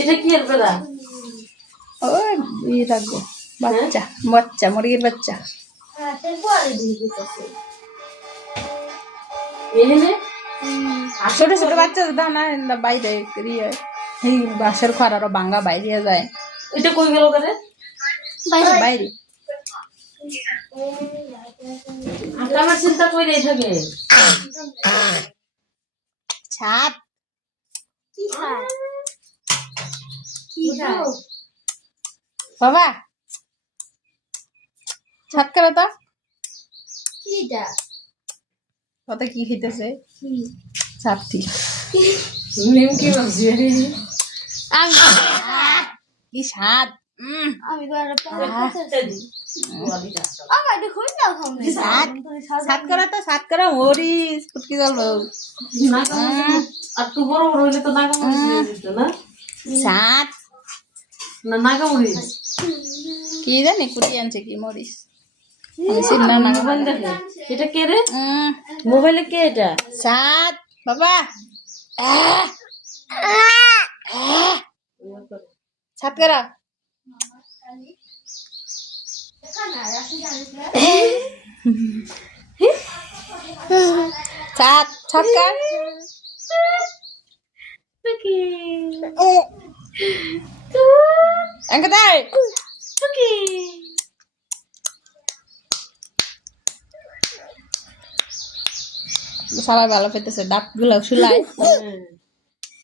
এটা কি এর বেলা? ওই ইয়ে রাখবো বাচ্চা বাচ্চা মুরগির বাচ্চা। ছোট ছোট বাচ্চা দাও না বাইরে ইয়ে এই বাসের খোয়ার আরো ভাঙ্গা বাইরে যায়। এটা কই গেল করে? বাইরে আমার চিন্তা করে থাকে ছাদ কি খায় কি খায় বাবা ছাদ করো তো কিটা কত কি খেতেছে ছাদটি নিমকি ভাবছি কি স্বাদ আমি আমার দেখুন না খাওনি সাত করা তো সাত করা মরিস ফুটকি জল আর তুই বড় বড় হইলে তো নাগামরিচ দিয়ে দিত না? সাত না নাগামরিচ কি জানি কুটি আনছে কি মরিস না না মোবাইল দেখে এটা কে রে? মোবাইলে কে এটা? সাত বাবা সাত করা সাত সাত কর angkat salah balap itu sedap gula sulai